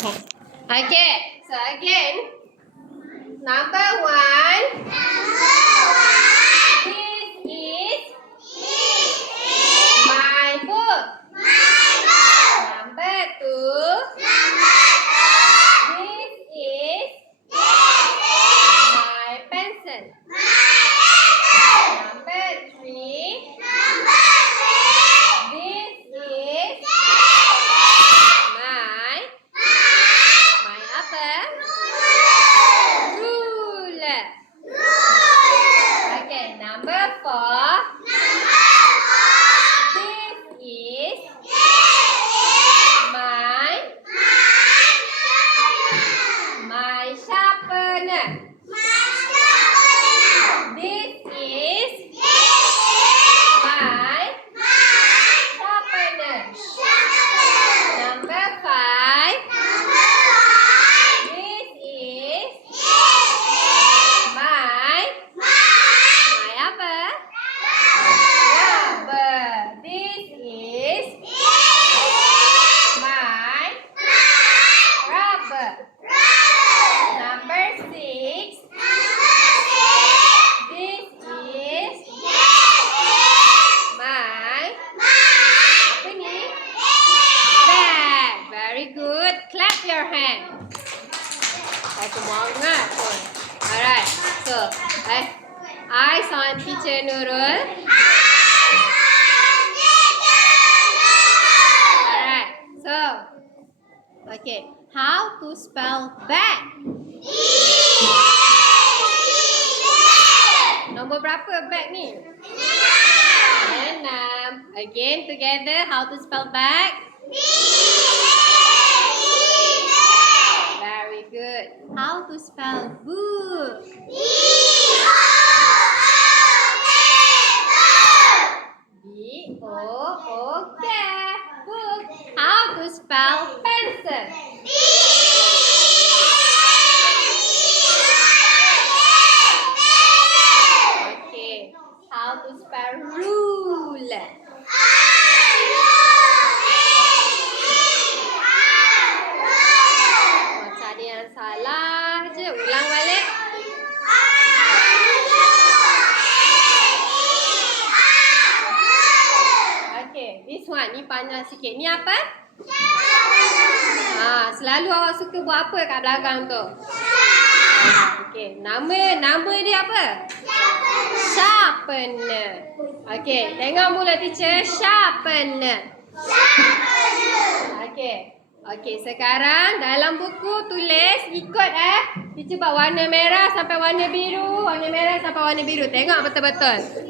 Okay, so again, number one. This is my book. Number two. This is my pencil. Number three. This is my apa? Ruler. Okay, number four. This is my sharpener. This is my sharpener. Number five. This is my apa? Rubber. This is my rubber. Number six. This is my apa ni? Bag. Very good. Clap your hand. Semangat pun. Alright. So, eyes on teacher Nurul. Alright. So, okay. How to spell bag? Nombor berapa bag ni? 6. Again together, how to spell bag? Very good. How to spell book? B-O-O-K. Book. How to spell pencil? Okay. How to spell ruler? Macam ada yang salah je. Ulang balik. Okay. This one. Ni panjang sikit. Ni apa? Selalu awak suka buat apa kat belakang tu? Okay. Nama dia apa? Sharpener. Okay. Tengok mula teacher. Sharpener. Okay. Okay. Sekarang dalam buku tulis ikut Teacher buat warna merah sampai warna biru. Warna merah sampai warna biru. Tengok betul-betul.